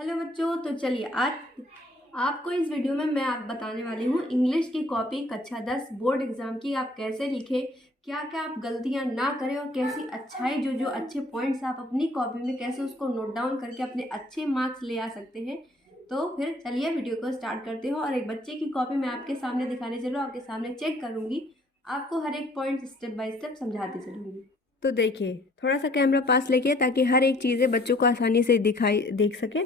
Hello बच्चों, तो चलिए आज आपको इस वीडियो में मैं आप बताने वाली हूँ इंग्लिश की कॉपी कक्षा 10 बोर्ड एग्जाम की आप कैसे लिखें, क्या क्या आप गलतियाँ ना करें और कैसी अच्छाई जो जो अच्छे पॉइंट्स आप अपनी कॉपी में कैसे उसको नोट डाउन करके अपने अच्छे मार्क्स ले आ सकते हैं। तो फिर चलिए वीडियो को स्टार्ट करते हो और एक बच्चे की कॉपी मैं आपके सामने दिखाने चलूँ, आपके सामने चेक करूँगी, आपको हर एक पॉइंट स्टेप बाय स्टेप समझाती चलूँगी। तो देखिए, थोड़ा सा कैमरा पास लेके ताकि हर एक चीज़ें बच्चों को आसानी से देख सके।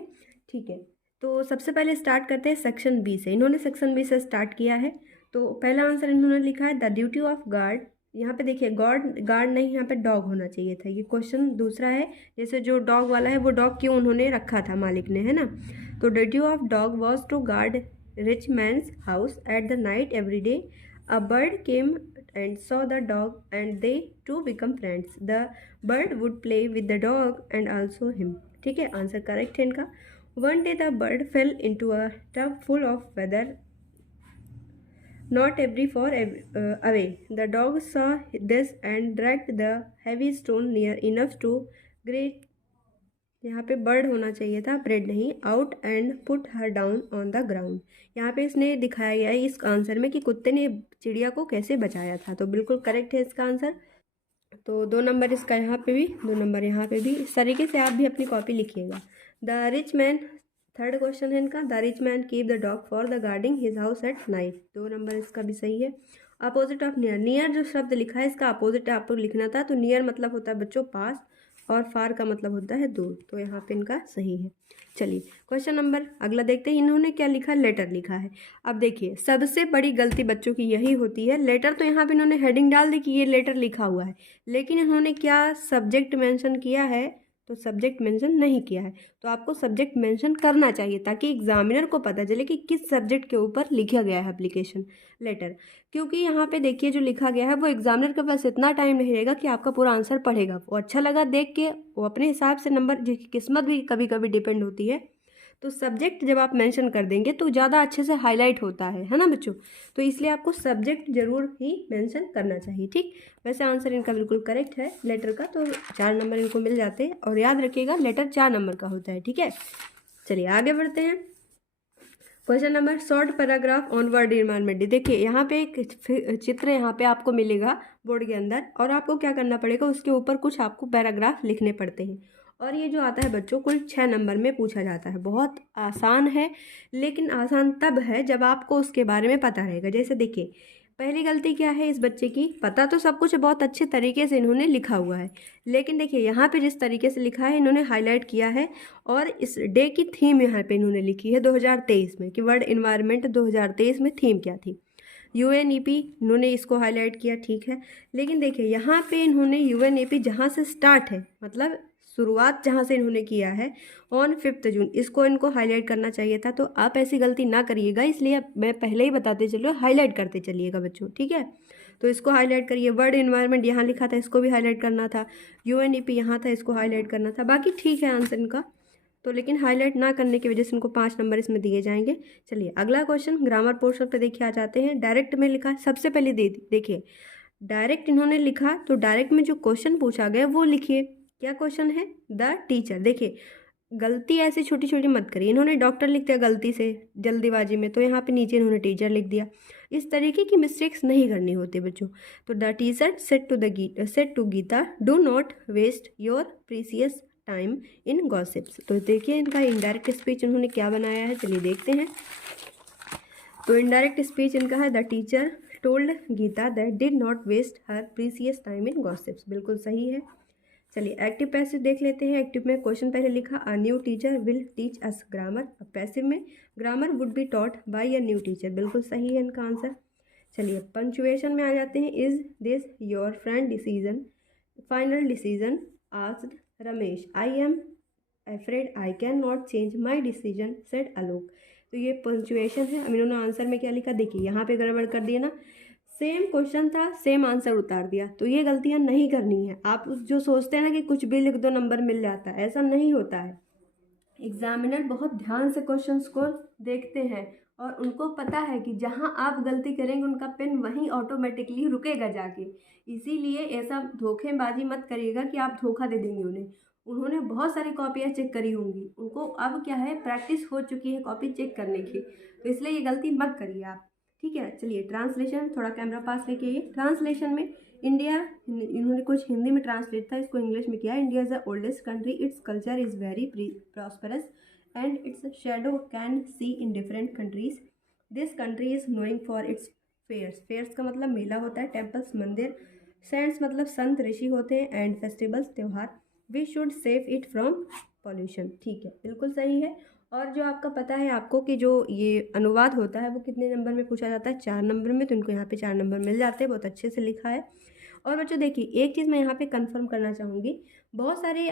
ठीक है, तो सबसे पहले स्टार्ट करते हैं सेक्शन बी से। इन्होंने सेक्शन बी से स्टार्ट किया है। तो पहला आंसर इन्होंने लिखा है द ड्यूटी ऑफ गार्ड। यहाँ पे देखिए गार्ड गार्ड नहीं, यहाँ पे डॉग होना चाहिए था। ये क्वेश्चन दूसरा है, जैसे जो डॉग वाला है वो डॉग क्यों उन्होंने रखा था मालिक ने, है ना। तो duty of dog was to guard rich man's house at the night every day. A bird came and saw the dog and they two become friends. The bird would play with the dog and also him. ठीक है, answer correct है इनका। One day the bird fell into a tub full of feather, not every far away. The dog saw this and dragged the heavy stone near enough to grate, यहाँ पे bird होना चाहिए था, bread नहीं, out and put her down on the ground. यहाँ पे इसने दिखाया गया है इस आंसर में कि कुत्ते ने चिड़िया को कैसे बचाया था। तो बिल्कुल करेक्ट है इसका आंसर। तो 2 नंबर इसका यहाँ पे भी, 2 नंबर यहाँ पे भी। इस तरीके से आप भी अपनी कॉपी लिखिएगा। The rich man, third question है इनका, the rich man keep the dog for the guarding his house at night. 2 number इसका भी सही है। अपोजिट ऑफ नियर, नियर जो शब्द लिखा है इसका अपोजिट आपको लिखना था। तो नियर मतलब होता है बच्चों पास और फार का मतलब होता है दूर। तो यहाँ पे इनका सही है। चलिए क्वेश्चन नंबर अगला देखते हैं। इन्होंने क्या लिखा, लेटर लिखा है। अब देखिए सबसे बड़ी गलती बच्चों की यही होती है, लेटर तो यहाँ पे इन्होंने हेडिंग डाल दी कि ये लेटर लिखा हुआ है, लेकिन इन्होंने क्या सब्जेक्ट मेंशन किया है, तो सब्जेक्ट मेंशन नहीं किया है। तो आपको सब्जेक्ट मेंशन करना चाहिए ताकि एग्जामिनर को पता चले कि किस सब्जेक्ट के ऊपर लिखा गया है एप्लीकेशन लेटर। क्योंकि यहाँ पे देखिए जो लिखा गया है वो एग्जामिनर के पास इतना टाइम नहीं रहेगा कि आपका पूरा आंसर पढ़ेगा। वो अच्छा लगा देख के वो अपने हिसाब से नंबर, जिसकी किस्मत भी कभी कभी डिपेंड होती है, तो सब्जेक्ट जब आप मेंशन कर देंगे तो ज़्यादा अच्छे से हाईलाइट होता है ना बच्चों। तो इसलिए आपको सब्जेक्ट जरूर ही मेंशन करना चाहिए। ठीक, वैसे आंसर इनका बिल्कुल करेक्ट है लेटर का, तो 4 नंबर इनको मिल जाते हैं। और याद रखिएगा लेटर 4 नंबर का होता है। ठीक है, चलिए आगे बढ़ते हैं। Question number, short paragraph on word environment. देखिए यहाँ पे एक चित्र यहाँ पे आपको मिलेगा बोर्ड के अंदर, और आपको क्या करना पड़ेगा, उसके ऊपर कुछ आपको पैराग्राफ लिखने पड़ते हैं। और ये जो आता है बच्चों कुल 6 नंबर में पूछा जाता है। बहुत आसान है, लेकिन आसान तब है जब आपको उसके बारे में पता रहेगा। जैसे देखिए पहली गलती क्या है इस बच्चे की, पता तो सब कुछ बहुत अच्छे तरीके से इन्होंने लिखा हुआ है, लेकिन देखिए यहाँ पे जिस तरीके से लिखा है इन्होंने हाईलाइट किया है, और इस डे की थीम यहाँ पे इन्होंने लिखी है 2023 में, कि वर्ल्ड इन्वायरमेंट 2023 में थीम क्या थी, यूएनईपी इन्होंने इसको हाईलाइट किया। ठीक है, लेकिन देखिए यहाँ पे इन्होंने यूएनईपी जहाँ से स्टार्ट है, मतलब शुरुआत जहाँ से इन्होंने किया है ऑन 5 जून, इसको इनको हाईलाइट करना चाहिए था। तो आप ऐसी गलती ना करिएगा, इसलिए मैं पहले ही बताते चलो, हाईलाइट करते चलिएगा बच्चों। ठीक है, तो इसको हाईलाइट करिए। वर्ल्ड इन्वायरमेंट यहाँ लिखा था, इसको भी हाईलाइट करना था। यूएनईपी यहाँ था, इसको हाईलाइट करना था। बाकी ठीक है आंसर इनका, तो लेकिन हाईलाइट ना करने की वजह से इनको 5 नंबर इसमें दिए जाएंगे। चलिए अगला क्वेश्चन ग्रामर पोर्शन पे देखिए आ जाते हैं। डायरेक्ट में लिखा है सबसे पहले, देखिए डायरेक्ट इन्होंने लिखा, तो डायरेक्ट में जो क्वेश्चन पूछा गया वो लिखिए। क्या क्वेश्चन है, द टीचर। देखिए गलती ऐसी छोटी छोटी मत करिए। इन्होंने डॉक्टर लिख दिया गलती से जल्दीबाजी में, तो यहाँ पे नीचे इन्होंने टीचर लिख दिया। इस तरीके की मिस्टेक्स नहीं करनी होती बच्चों। तो the teacher said to Geeta, do not waste your precious time in gossips. तो देखिए इनका इनडायरेक्ट स्पीच उन्होंने क्या बनाया है, चलिए देखते हैं। तो इनडायरेक्ट स्पीच इनका है, the teacher told Geeta that did not waste her precious time in gossips. बिल्कुल सही है। चलिए एक्टिव पैसिव देख लेते हैं। एक्टिव में क्वेश्चन पहले लिखा, a new teacher will teach us grammar. Passive में grammar would be taught by a new teacher. बिल्कुल सही है इनका आंसर। चलिए पंचुएशन में आ जाते हैं। Is this your friend decision, final decision, asked Ramesh. I am afraid I can not change my decision, said Alok. तो ये पंचुएशन है। अब इन्होंने आंसर में क्या लिखा, देखिए यहाँ पे गड़बड़ कर दिया ना, सेम क्वेश्चन था सेम आंसर उतार दिया। तो ये गलतियां नहीं करनी है। आप जो सोचते हैं ना कि कुछ भी लिख दो नंबर मिल जाता है, ऐसा नहीं होता है। एग्जामिनर बहुत ध्यान से क्वेश्चंस को देखते हैं और उनको पता है कि जहां आप गलती करेंगे उनका पेन वहीं ऑटोमेटिकली रुकेगा जाके। इसीलिए ऐसा धोखेबाजी मत करिएगा कि आप धोखा दे देंगे उन्हें। उन्होंने बहुत सारी कॉपियाँ चेक करी होंगी, उनको अब क्या है, प्रैक्टिस हो चुकी है कॉपी चेक करने की, तो इसलिए ये गलती मत करिए आप, ठीक है। चलिए ट्रांसलेशन, थोड़ा कैमरा पास लेके आइए। ट्रांसलेशन में इंडिया, इन्होंने कुछ हिंदी में ट्रांसलेट था, इसको इंग्लिश में किया। India is the oldest country, its culture is very prosperous and its shadow can see in different countries. This country is knowing for its fairs, fairs का मतलब मेला होता है, टेम्पल्स मंदिर, सेंट्स मतलब संत ऋषि होते हैं, एंड फेस्टिवल्स त्योहार। We should save it from pollution, ठीक है, बिल्कुल सही है। और जो आपका पता है आपको कि जो ये अनुवाद होता है वो कितने नंबर में पूछा जाता है, 4 नंबर में, तो इनको यहाँ पे 4 नंबर मिल जाते हैं, बहुत अच्छे से लिखा है। और बच्चों देखिए एक चीज़ मैं यहाँ पे कंफर्म करना चाहूँगी, बहुत सारे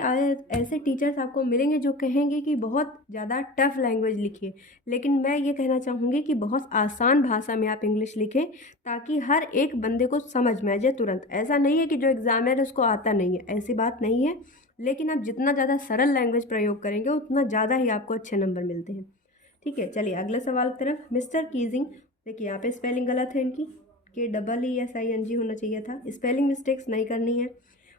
ऐसे टीचर्स आपको मिलेंगे जो कहेंगे कि बहुत ज़्यादा टफ लैंग्वेज लिखिए, लेकिन मैं ये कहना चाहूँगी कि बहुत आसान भाषा में आप इंग्लिश लिखें, ताकि हर एक बंदे को समझ में आ जाए तुरंत। ऐसा नहीं है कि जो एग्जामिनर है उसको आता नहीं है, ऐसी बात नहीं है, लेकिन आप जितना ज़्यादा सरल लैंग्वेज प्रयोग करेंगे उतना ज़्यादा ही आपको अच्छे नंबर मिलते हैं, ठीक है। चलिए अगले सवाल की तरफ। मिस्टर कीजिंग, देखिए यहाँ पे स्पेलिंग गलत है इनकी, KEESING होना चाहिए था, स्पेलिंग मिस्टेक्स नहीं करनी है।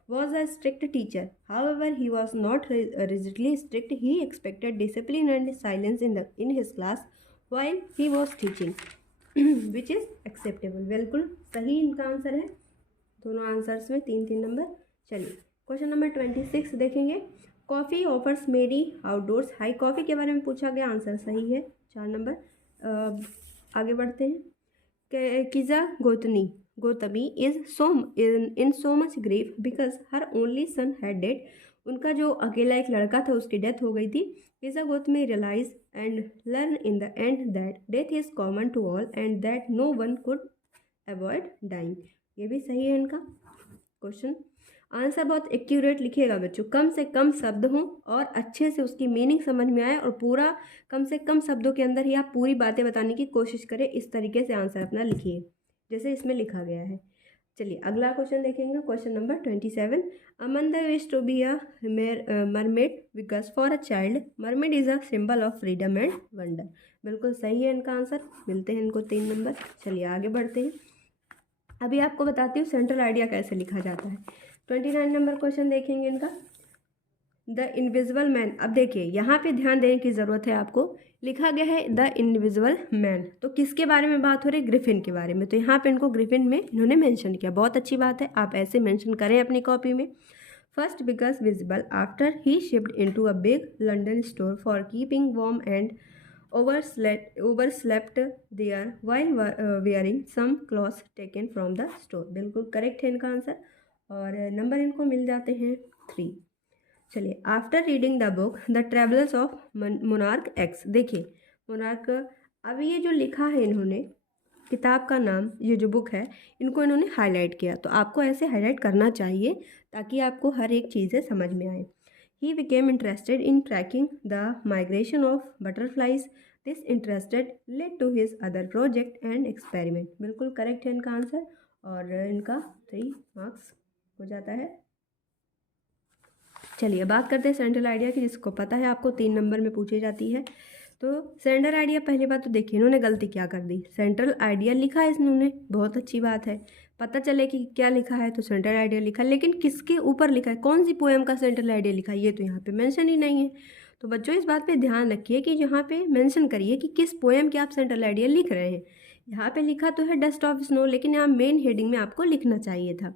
Was a strict teacher, however he was not rigidly strict, he expected discipline and silence in his class while he was teaching, which is acceptable, बिल्कुल सही इनका आंसर है, दोनों आंसर्स में 3-3 नंबर। चलिए क्वेश्चन नंबर 26 देखेंगे। कॉफ़ी ऑफर्स मेडी outdoors high, coffee के बारे में पूछा गया, आंसर सही है, 4 नंबर। आगे बढ़ते हैं। Kisa Gotami is in so much grief because her only son had dead, उनका जो अकेला एक लड़का था उसकी डेथ हो गई थी। Kisa Gotami realise and learn in the end that death is common to all and that no one could avoid dying, ये भी सही है इनका क्वेश्चन। आंसर बहुत एक्यूरेट लिखिएगा बच्चों, कम से कम शब्द हों और अच्छे से उसकी मीनिंग समझ में आए, और पूरा कम से कम शब्दों के अंदर ही आप पूरी बातें बताने की कोशिश करें, इस तरीके से आंसर अपना लिखिए जैसे इसमें लिखा गया है। चलिए अगला क्वेश्चन देखेंगे, question number 27। Amanda wish to be a mermaid because for a child mermaid is a symbol of freedom and wonder, बिल्कुल सही है इनका आंसर, मिलते हैं इनको 3 नंबर। चलिए आगे बढ़ते हैं। अभी आपको बताती हूँ सेंट्रल आइडिया कैसे लिखा जाता है। 29 नंबर क्वेश्चन देखेंगे इनका, द इनविजिबल मैन। अब देखिए यहाँ पे ध्यान देने की ज़रूरत है आपको, लिखा गया है द इनविजिबल मैन, तो किसके बारे में बात हो रही है, ग्रिफिन के बारे में, तो यहाँ पे इनको ग्रिफिन में इन्होंने मेंशन किया, बहुत अच्छी बात है, आप ऐसे मेंशन करें अपनी कॉपी में। First because visible after he shift into a big London store for keeping warm and overslept there while wearing some clothes taken from the store, बिल्कुल करेक्ट है इनका आंसर, और नंबर इनको मिल जाते हैं 3। चलिए after reading the book the travels of monarch x, देखिए monarch, अब ये जो लिखा है इन्होंने किताब का नाम, ये जो बुक है इनको इन्होंने हाईलाइट किया, तो आपको ऐसे हाईलाइट करना चाहिए ताकि आपको हर एक चीज़ें समझ में आए। He became interested in tracking the migration of butterflies. This interest led to his other project and experiment, बिल्कुल करेक्ट है इनका आंसर, और इनका 3 मार्क्स हो जाता है। चलिए बात करते हैं सेंट्रल आइडिया की, जिसको पता है आपको 3 नंबर में पूछी जाती है। तो सेंट्रल आइडिया, पहली बात तो देखिए इन्होंने गलती क्या कर दी, सेंट्रल आइडिया लिखा है इन्होंने, बहुत अच्छी बात है, पता चले कि क्या लिखा है, तो सेंट्रल आइडिया लिखा है, लेकिन किसके ऊपर लिखा है, कौन सी पोएम का सेंट्रल आइडिया लिखा है, ये तो यहाँ पे मेंशन ही नहीं है। तो बच्चों इस बात पे ध्यान रखिए कि यहाँ पे मेंशन करिए कि किस पोएम के आप सेंट्रल आइडिया लिख रहे हैं। यहाँ पे लिखा तो है डस्ट ऑफ स्नो, लेकिन यहाँ मेन हेडिंग में आपको लिखना चाहिए था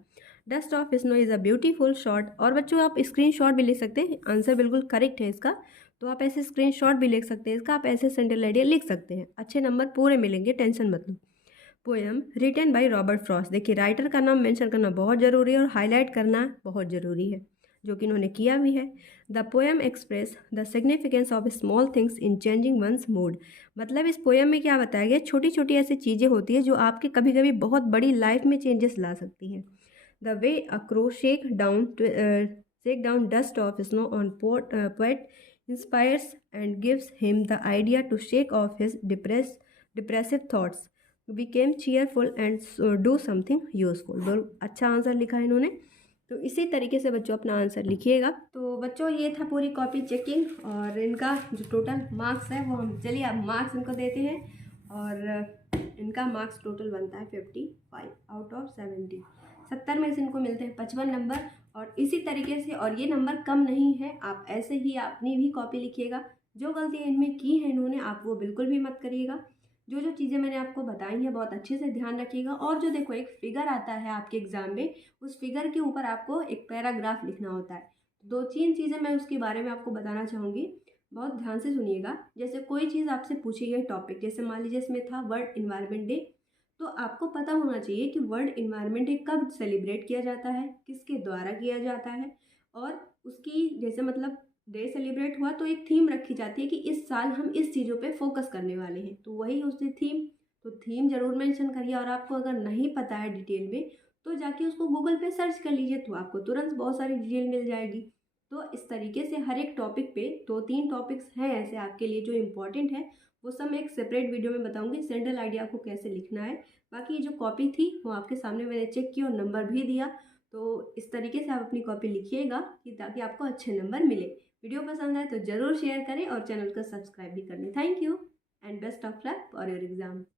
dust of snow is a beautiful shot, और बच्चों आप स्क्रीनशॉट भी लिख सकते हैं, आंसर बिल्कुल करेक्ट है इसका, तो आप ऐसे स्क्रीनशॉट भी लिख सकते हैं इसका, आप ऐसे सेंट्रल आइडिया लिख सकते हैं, अच्छे नंबर पूरे मिलेंगे, टेंशन मत लो। Poem written by Robert Frost, देखिए राइटर का नाम मेंशन करना बहुत ज़रूरी है और हाईलाइट करना बहुत ज़रूरी है, जो कि इन्होंने किया भी है। The poem express the significance of small things in changing one's mood, मतलब इस पोएम में क्या बताया गया, छोटी छोटी ऐसी चीज़ें होती है जो आपके कभी कभी बहुत बड़ी लाइफ में चेंजेस ला सकती हैं। The way a crow shake down dust of snow on poet inspires and gives him the idea to shake off his depressive thoughts, became cheerful and do something useful। बहुत अच्छा answer लिखा है इन्होंने, तो इसी तरीके से बच्चों अपना आंसर लिखिएगा। तो बच्चों ये था पूरी कॉपी चेकिंग, और इनका जो टोटल मार्क्स है वो हम, चलिए अब मार्क्स इनको देते हैं, और इनका मार्क्स टोटल बनता है 55 आउट ऑफ 70 में से इनको मिलते हैं 55 नंबर, और इसी तरीके से, और ये नंबर कम नहीं है, आप ऐसे ही अपनी भी कॉपी लिखिएगा। जो गलतियाँ इनमें की हैं इन्होंने, आप वो बिल्कुल भी मत करिएगा। जो जो चीज़ें मैंने आपको बताई हैं बहुत अच्छे से ध्यान रखिएगा। और जो देखो एक फिगर आता है आपके एग्ज़ाम में, उस फिगर के ऊपर आपको एक पैराग्राफ लिखना होता है। 2-3 चीज़ें मैं उसके बारे में आपको बताना चाहूँगी, बहुत ध्यान से सुनिएगा। जैसे कोई चीज़ आपसे पूछी गई टॉपिक, जैसे मान लीजिए इसमें था वर्ल्ड इन्वायरमेंट डे, तो आपको पता होना चाहिए कि वर्ल्ड इन्वायरमेंट डे कब सेलिब्रेट किया जाता है, किसके द्वारा किया जाता है, और उसकी जैसे मतलब डे सेलिब्रेट हुआ तो एक थीम रखी जाती है कि इस साल हम इस चीज़ों पे फोकस करने वाले हैं, तो वही उसकी थीम। तो थीम ज़रूर मेंशन करिए। और आपको अगर नहीं पता है डिटेल में, तो जाके उसको गूगल पे सर्च कर लीजिए, तो आपको तुरंत बहुत सारी डिटेल मिल जाएगी। तो इस तरीके से हर एक टॉपिक पे 2-3 टॉपिक्स हैं ऐसे आपके लिए जो इम्पोर्टेंट है, वो सब मैं एक सेपरेट वीडियो में बताऊंगी। सेंट्रल आइडिया को कैसे लिखना है, बाकी जो कॉपी थी वो आपके सामने मैंने चेक की और नंबर भी दिया। तो इस तरीके से आप अपनी कॉपी लिखिएगा कि ताकि आपको अच्छे नंबर मिले। वीडियो पसंद आए तो ज़रूर शेयर करें और चैनल को सब्सक्राइब भी कर लें। Thank you and best of luck for your exam.